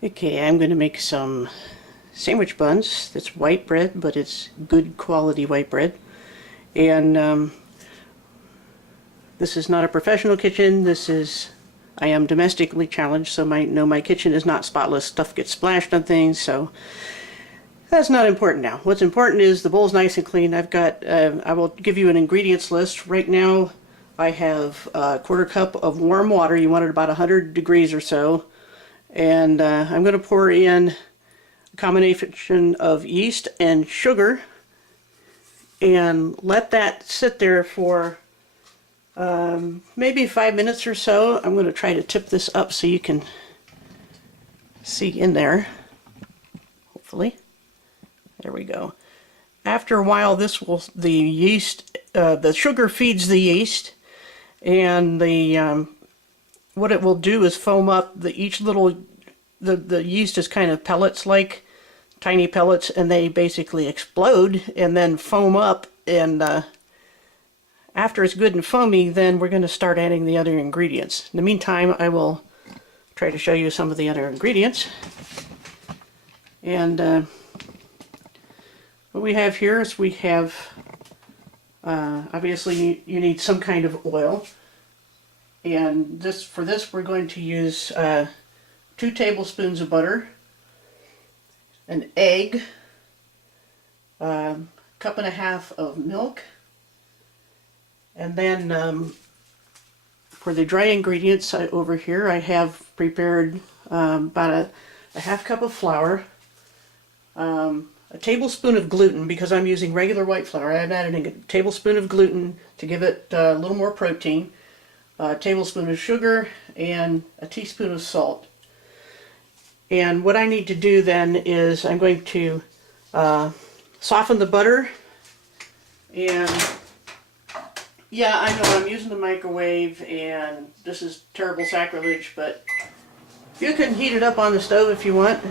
Okay, I'm going to make some sandwich buns. That's white bread, but it's good quality white bread. And this is not a professional kitchen. I am domestically challenged, so my kitchen is not spotless. Stuff gets splashed on things, so that's not important now. What's important is the bowl's nice and clean. I will give you an ingredients list. Right now, I have a quarter cup of warm water. You want it about 100 degrees or so. And I'm going to pour in a combination of yeast and sugar and let that sit there for maybe 5 minutes or so. I'm going to try to tip this up so you can see in there, hopefully. There we go. After a while, the sugar feeds the yeast, and what it will do is foam up the yeast is kind of pellets, like tiny pellets, and they basically explode and then foam up, and after it's good and foamy, then we're going to start adding the other ingredients. In the meantime, I will try to show you some of the other ingredients. And what we have here is obviously you need some kind of oil. And for this we're going to use 2 tablespoons of butter, an egg, cup and a half of milk, and then for the dry ingredients over here I have prepared about a half cup of flour, a tablespoon of gluten, because I'm using regular white flour. I'm adding a tablespoon of gluten to give it a little more protein, a tablespoon of sugar, and a teaspoon of salt. And what I need to do then is I'm going to soften the butter. And yeah, I know I'm using the microwave and this is terrible sacrilege, but you can heat it up on the stove if you want.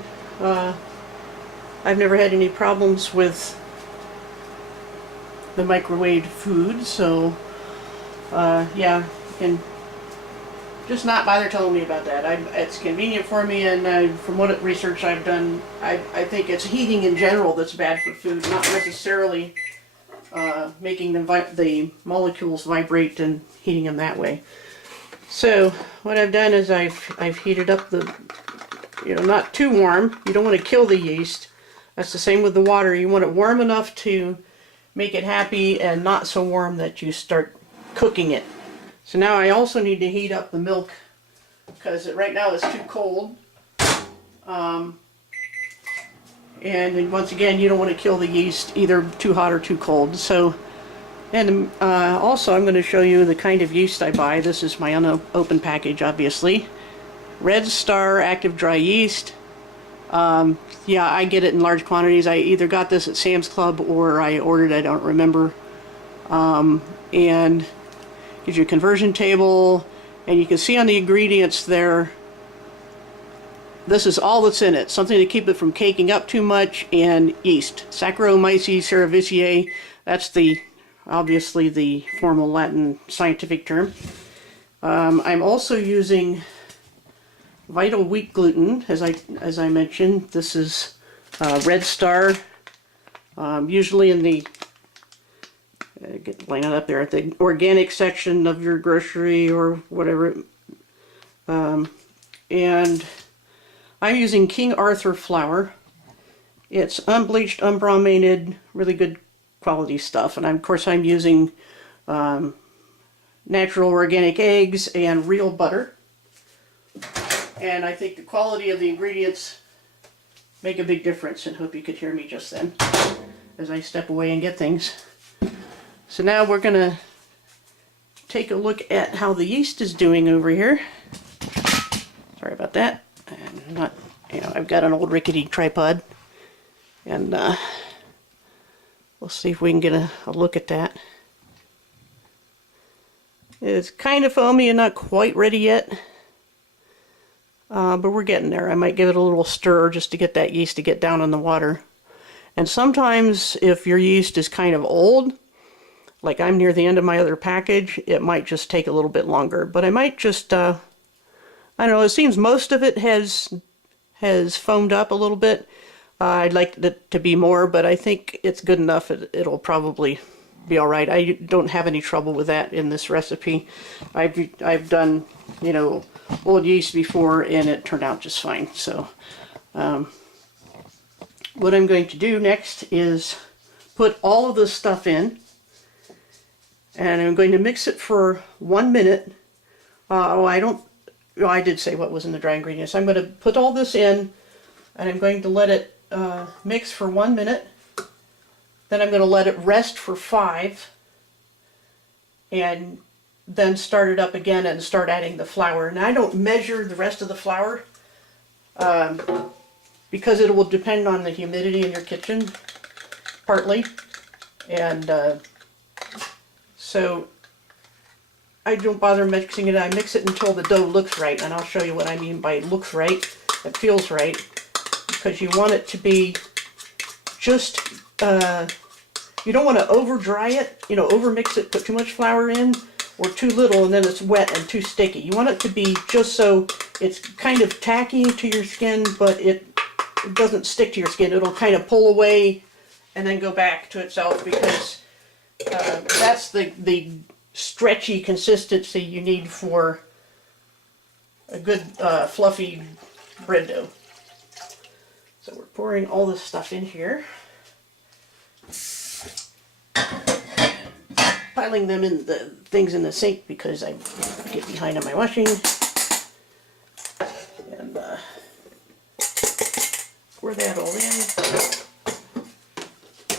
I've never had any problems with the microwaved food, so yeah, and just not bother telling me about that. It's convenient for me, and from what research I've done, I think it's heating in general that's bad for food, not necessarily making the molecules vibrate and heating them that way. So what I've done is I've heated up not too warm. You don't want to kill the yeast. That's the same with the water. You want it warm enough to make it happy and not so warm that you start cooking it. So now I also need to heat up the milk because right now it's too cold. And once again, you don't want to kill the yeast either too hot or too cold. So, and also I'm going to show you the kind of yeast I buy. This is my unopened package, obviously. Red Star Active Dry Yeast. Yeah, I get it in large quantities. I either got this at Sam's Club or I ordered it, I don't remember. And gives you a conversion table, and you can see on the ingredients there, this is all that's in it. Something to keep it from caking up too much, and yeast. Saccharomyces cerevisiae, that's obviously the formal Latin scientific term. I'm also using Vital Wheat gluten, as I mentioned. This is Red Star, usually in the line it up there at the organic section of your grocery or whatever. And I'm using King Arthur flour. It's unbleached, unbrominated, really good quality stuff. And of course I'm using natural organic eggs and real butter. And I think the quality of the ingredients make a big difference, and hope you could hear me just then as I step away and get things. So now we're going to take a look at how the yeast is doing over here. Sorry about that. And I've got an old rickety tripod, and we'll see if we can get a look at that. It's kind of foamy and not quite ready yet, but we're getting there. I might give it a little stir just to get that yeast to get down in the water. And sometimes if your yeast is kind of old, like I'm near the end of my other package, it might just take a little bit longer. But I might just, I don't know, it seems most of it has has foamed up a little bit. I'd like it to be more, but I think it's good enough. It'll probably be all right. I don't have any trouble with that in this recipe. I've done, you know, old yeast before, and it turned out just fine. So what I'm going to do next is put all of this stuff in, and I'm going to mix it for 1 minute. I did say what was in the dry ingredients. I'm going to put all this in, and I'm going to let it mix for 1 minute. Then I'm going to let it rest for 5, and then start it up again and start adding the flour. And I don't measure the rest of the flour because it will depend on the humidity in your kitchen, partly. And so I don't bother mixing it. I mix it until the dough looks right, and I'll show you what I mean by looks right. It feels right, because you want it to be just, you don't want to over dry it, you know, over mix it, put too much flour in, or too little and then it's wet and too sticky. You want it to be just so it's kind of tacky to your skin, but it doesn't stick to your skin. It'll kind of pull away and then go back to itself, because that's the stretchy consistency you need for a good fluffy bread dough. So we're pouring all this stuff in here, piling them in the things in the sink because I get behind on my washing, and pour that all in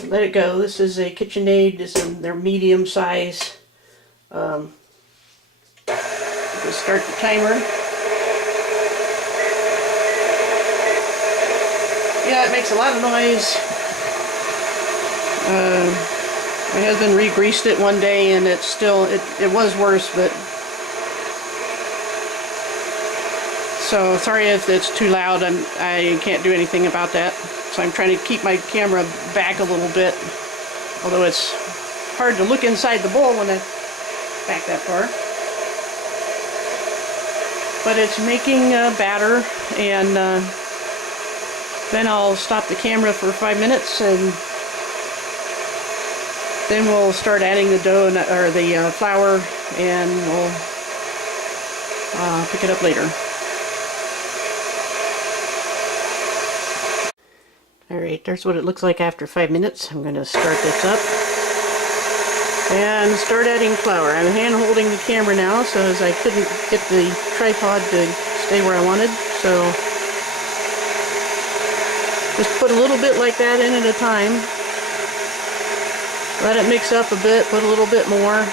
and let it go. This is a KitchenAid. This is their medium size. Just start the timer. Yeah, it makes a lot of noise. My husband re-greased it one day, and it was worse, but so sorry if it's too loud. I can't do anything about that. So I'm trying to keep my camera back a little bit, although it's hard to look inside the bowl when I back that far. But it's making batter, and then I'll stop the camera for 5 minutes, and then we'll start adding the dough, or the flour, and we'll pick it up later. Alright, there's what it looks like after 5 minutes. I'm going to start this up and start adding flour. I'm hand holding the camera now, so as I couldn't get the tripod to stay where I wanted, so just put a little bit like that in at a time. Let it mix up a bit, put a little bit more.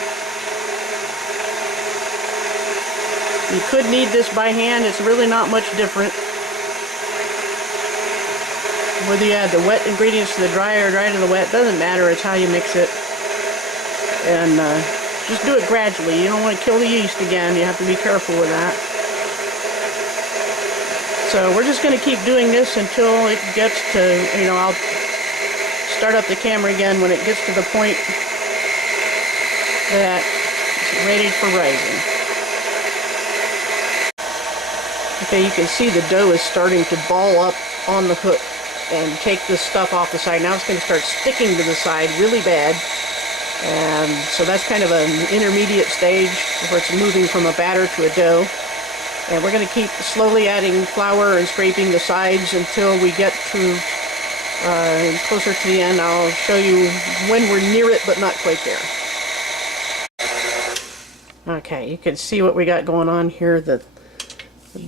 You could knead this by hand. It's really not much different. Whether you add the wet ingredients to the dry or dry to the wet, doesn't matter. It's how you mix it. And just do it gradually. You don't want to kill the yeast again. You have to be careful with that. So we're just going to keep doing this until it gets to, you know, I'll start up the camera again when it gets to the point that it's ready for rising. Okay, you can see the dough is starting to ball up on the hook and take this stuff off the side. Now it's going to start sticking to the side really bad. And so that's kind of an intermediate stage where it's moving from a batter to a dough. And we're going to keep slowly adding flour and scraping the sides until we get to closer to the end. I'll show you when we're near it, but not quite there. Okay, you can see what we got going on here. The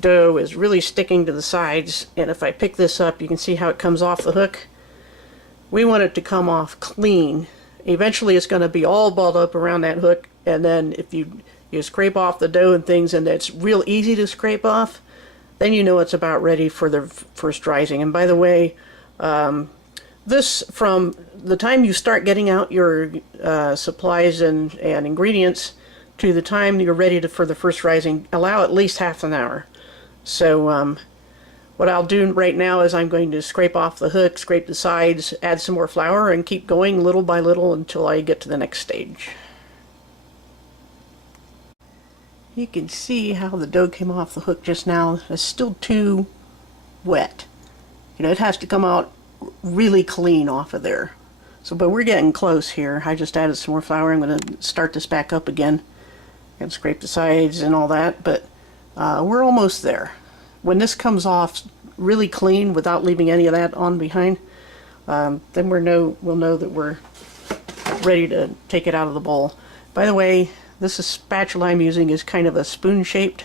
dough is really sticking to the sides, and if I pick this up, you can see how it comes off the hook. We want it to come off clean. Eventually it's going to be all balled up around that hook, and then if you scrape off the dough and things, and it's real easy to scrape off, then you know it's about ready for the first rising. And by the way, this, from the time you start getting out your supplies and ingredients to the time you're ready for the first rising, allow at least half an hour. So what I'll do right now is I'm going to scrape off the hook, scrape the sides, add some more flour, and keep going little by little until I get to the next stage. You can see how the dough came off the hook just now. It's still too wet. You know, it has to come out really clean off of there. So, but we're getting close here. I just added some more flour. I'm going to start this back up again and scrape the sides and all that, but we're almost there. When this comes off really clean without leaving any of that on behind, then we'll know that we're ready to take it out of the bowl. By the way, this spatula I'm using is kind of a spoon-shaped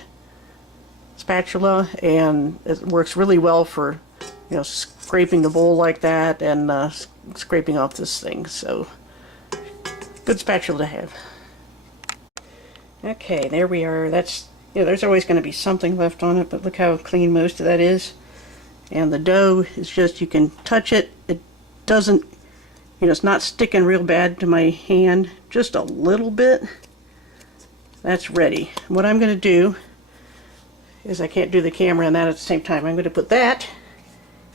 spatula, and it works really well for, you know, scraping the bowl like that and scraping off this thing. So, good spatula to have. Okay, there we are. That's, you know, there's always going to be something left on it, but look how clean most of that is. And the dough is just, you can touch it. It doesn't, you know, it's not sticking real bad to my hand. Just a little bit. That's ready. What I'm going to do is, I can't do the camera and that at the same time. I'm going to put that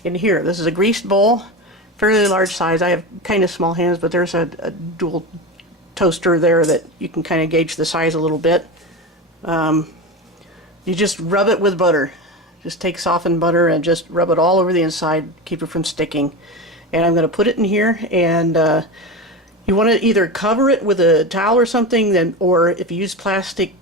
in here. This is a greased bowl, fairly large size. I have kind of small hands, but there's a dual toaster there that you can kind of gauge the size a little bit. You just rub it with butter. Just take softened butter and just rub it all over the inside, keep it from sticking. And I'm going to put it in here, and you want to either cover it with a towel or something, then, or if you use plastic,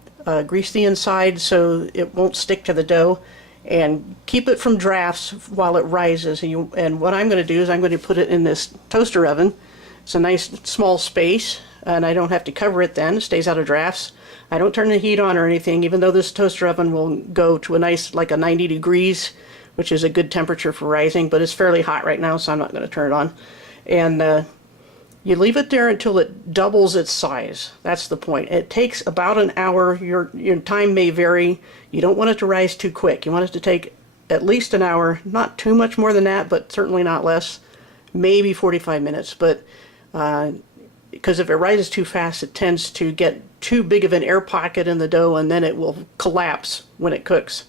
grease the inside so it won't stick to the dough, and keep it from drafts while it rises. And what I'm going to do is I'm going to put it in this toaster oven. It's a nice small space, and I don't have to cover it then. It stays out of drafts. I don't turn the heat on or anything, even though this toaster oven will go to a nice, like a 90 degrees, which is a good temperature for rising, but it's fairly hot right now, so I'm not going to turn it on. And you leave it there until it doubles its size. That's the point. It takes about an hour. Your time may vary. You don't want it to rise too quick. You want it to take at least an hour, not too much more than that, but certainly not less, maybe 45 minutes. But because if it rises too fast, it tends to get too big of an air pocket in the dough, and then it will collapse when it cooks.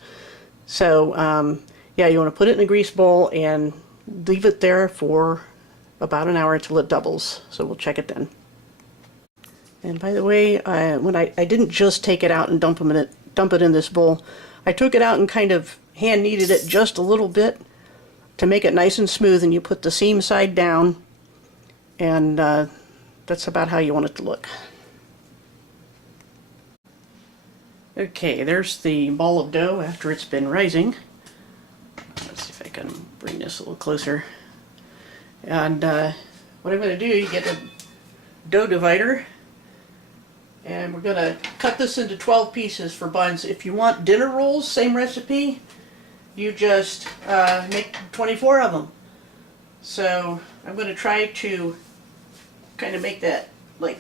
So yeah, you want to put it in a grease bowl and leave it there for about an hour until it doubles. So we'll check it then. And by the way, when I didn't just take it out and dump it in this bowl. I took it out and kind of hand kneaded it just a little bit to make it nice and smooth, and you put the seam side down, and that's about how you want it to look. Okay, there's the ball of dough after it's been rising. Let's see if I can bring this a little closer. And what I'm going to do, you get a dough divider, and we're going to cut this into 12 pieces for buns. If you want dinner rolls, same recipe, you just make 24 of them. So I'm going to try to kind of make that like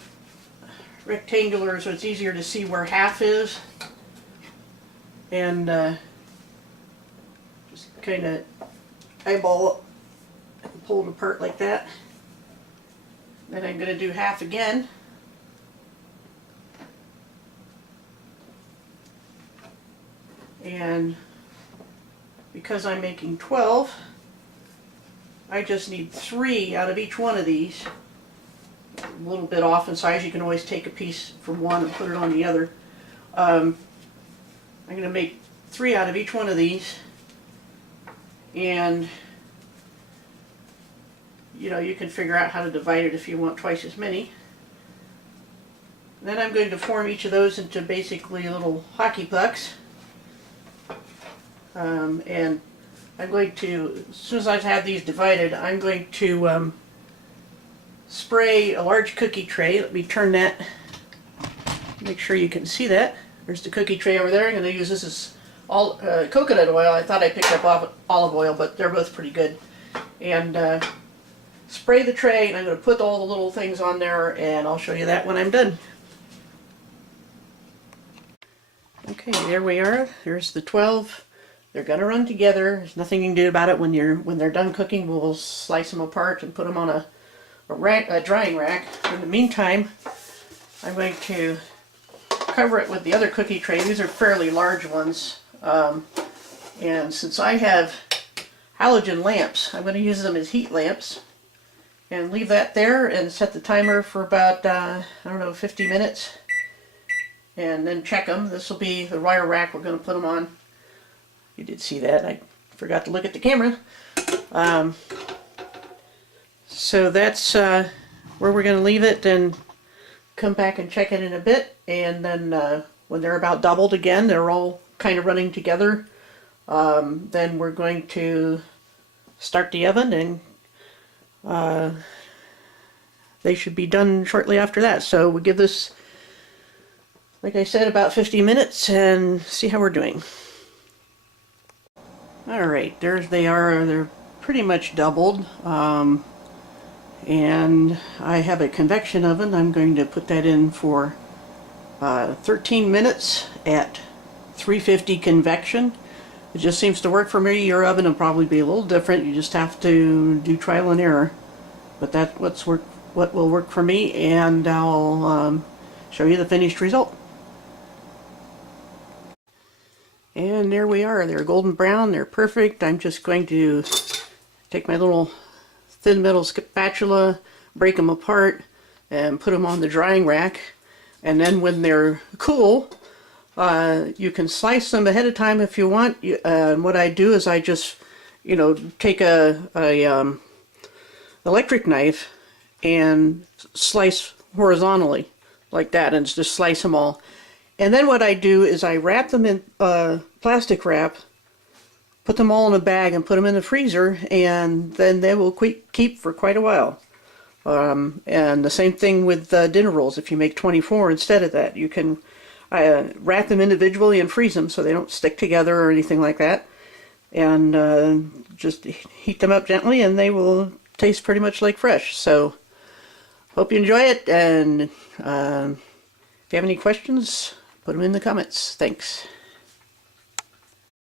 rectangular so it's easier to see where half is, and just kind of eyeball it and pull it apart like that. Then I'm going to do half again, and because I'm making 12, I just need 3 out of each one of these. A little bit off in size. You can always take a piece from one and put it on the other. I'm going to make 3 out of each one of these, and you know, you can figure out how to divide it if you want twice as many. Then I'm going to form each of those into basically little hockey pucks, and I'm going to, as soon as I've had these divided, I'm going to spray a large cookie tray. Let me turn that, make sure you can see that. There's the cookie tray over there. I'm going to use this as all coconut oil. I thought I picked up olive oil, but they're both pretty good. And spray the tray, and I'm going to put all the little things on there, and I'll show you that when I'm done. Okay, there we are. There's the 12. They're going to run together. There's nothing you can do about it. When they're done cooking, we'll slice them apart and put them on a drying rack. In the meantime, I'm going to cover it with the other cookie tray. These are fairly large ones, and since I have halogen lamps, I'm going to use them as heat lamps, and leave that there and set the timer for about I don't know, 50 minutes, and then check them. This will be the wire rack we're going to put them on. You did see that. I forgot to look at the camera. So that's where we're going to leave it and come back and check it in a bit. And then when they're about doubled again, they're all kind of running together, then we're going to start the oven, and they should be done shortly after that. So we'll give this, like I said, about 50 minutes and see how we're doing. Alright, there they are. They're pretty much doubled. And I have a convection oven. I'm going to put that in for 13 minutes at 350 convection. It just seems to work for me. Your oven will probably be a little different. You just have to do trial and error. But that's what will work for me, and I'll show you the finished result. And there we are. They're golden brown. They're perfect. I'm just going to take my little thin metal spatula, break them apart, and put them on the drying rack. And then when they're cool, you can slice them ahead of time if you want. And what I do is I just, take a electric knife and slice horizontally like that, and just slice them all. And then what I do is I wrap them in plastic wrap, put them all in a bag, and put them in the freezer, and then they will keep for quite a while. And the same thing with dinner rolls. If you make 24 instead of that, you can wrap them individually and freeze them so they don't stick together or anything like that. And just heat them up gently, and they will taste pretty much like fresh. So hope you enjoy it, and if you have any questions, put them in the comments. Thanks.